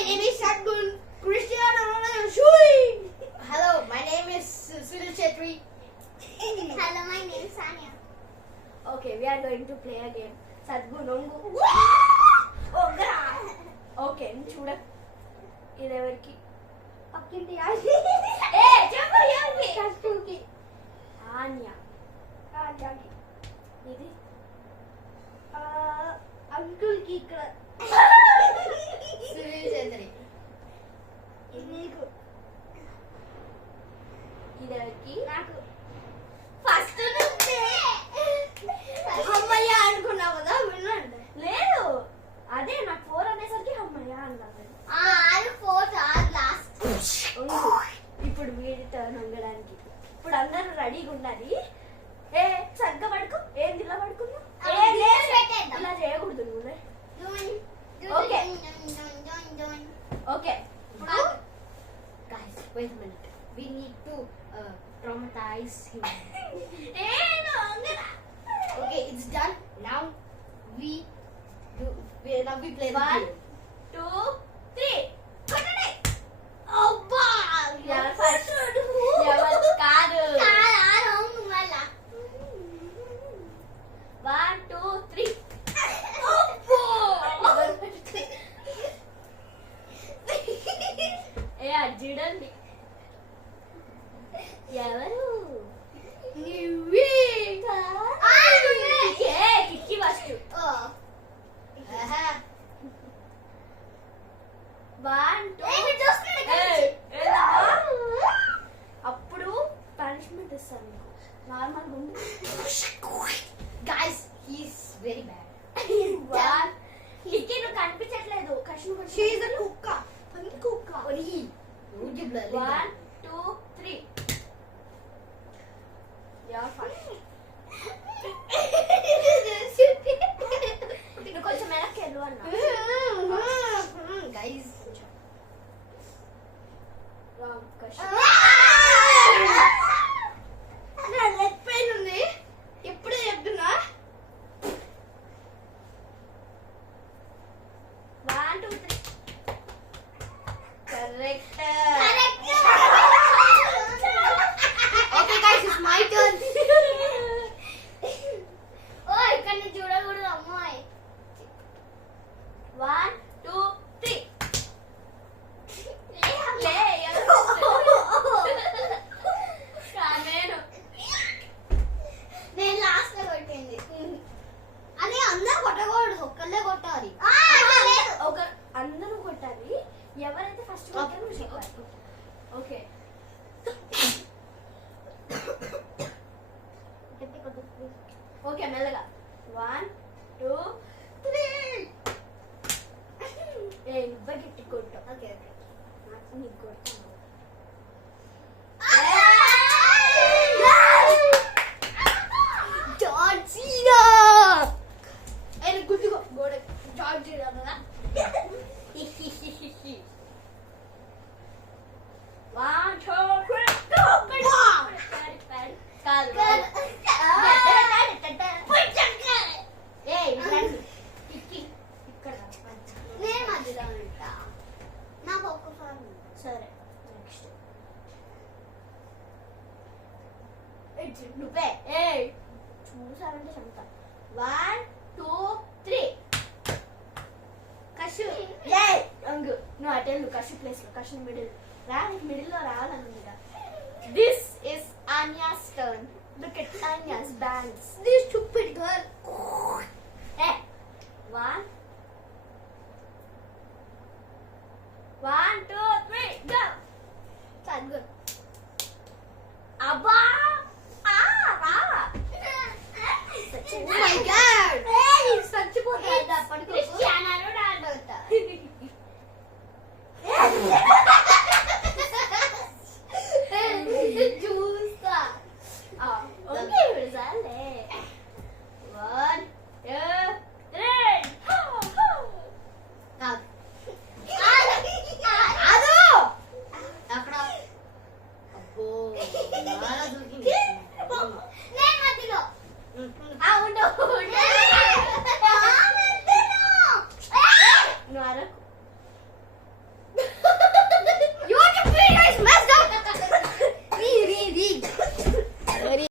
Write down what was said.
name is Sadgun Cristiano Ronaldo. Shui. Hello, my name is Sunil Chetri. Hello, my name is Sanya. Okay, we are going to play a game. Sadgun Ongu. Ongra. Okay, చూడ ఇది ఎవరికి పక్కింటి ఏ చెప్పు ఎవరికి కష్టంకి ఆన్యా ఆజాకి ఇది అంకుల్కి ఇక్కడ సునీల్ చంద్రి నీకు ఇది ఎవరికి నాకు ఫస్ట్ నుంచే అమ్మయ్య అనుకున్నావు కదా వినండి లేదు అదే నాకు 4 అనేసరికి అమ్మయ్య అన్నాను అది ఫోర్త్ ఆర్ లాస్ట్ ఇప్పుడు వీడి టర్న్ ఉండడానికి ఇప్పుడు అందరూ రెడీగా ఉండాలి ఏ సగ్గా పడుకో ఏంది ఇలా పడుకున్నా ఇలా చేయకూడదు నువ్వు ఓకే ఓకే ఇప్పుడు guys wait a minute we need to traumatize him okay it's done now we play the game 1 2 3 కొట్టండి అబ్బా ఎవరు ఫస్ట్ ఎవరు కాదు 1 2 3 అబ్బో ఏ అజ్జిడండి ఎవరు నువ్వే కిక్కి ఫస్ట్ 1 2 అప్పుడు పనిష్మెంట్ ఇస్తాను మీకు normal guys he's very bad కిక్కి నువ్వు కనిపించట్లేదు కష్టం షీజ్ అ కుక్క కుక్క 1 2 3 యా ఫస్ట్ నువ్వు కొంచెం వెనక్కి వెళ్ళు అన్న గైస్ లెగ్ పెయిన్ ఉంది ఎప్పుడే చెప్తున్నా 1 2 3 correct okay guys it's my turn ఓ ఇక్కడ నుంచి చూడకూడదు అమ్మాయి 1 2 3 లే నేను లాస్ట్ లో కొట్టింది అది అందరూ కొట్టకూడదు ఒక్కళ్ళే కొట్టాలి ఒక అందరూ కొట్టాలి ఎవరైతే ఫస్ట్ కొట్టారో చెప్పాలి ఓకే ఓకే మెల్లగా 1 2 3 ఏ నువ్వే గట్టి కొట్టావు ఓకే ఓకే నాకు నీకు కొట్టాను జాన్ సీనా ఏ గుద్దుకో గోడ జాన్ సీనా కదా 1 2 3 కాదు ఇక్కడ నేను మధ్యలో ఉంటా నాకు ఒక్క ఫార్మ్ సరే నెక్స్ట్ నువ్వే ఏ చూసారంటే చెప్తా 1 2 3 కషు ఏ అంగు నువ్వు అటెండ్ కషు ప్లేస్ లో కషు మిడిల్ రా నీకు మిడిల్ లో రావాలనుకుంటా this is Anya's turn look at Anya's bands this stupid girl ఏ 1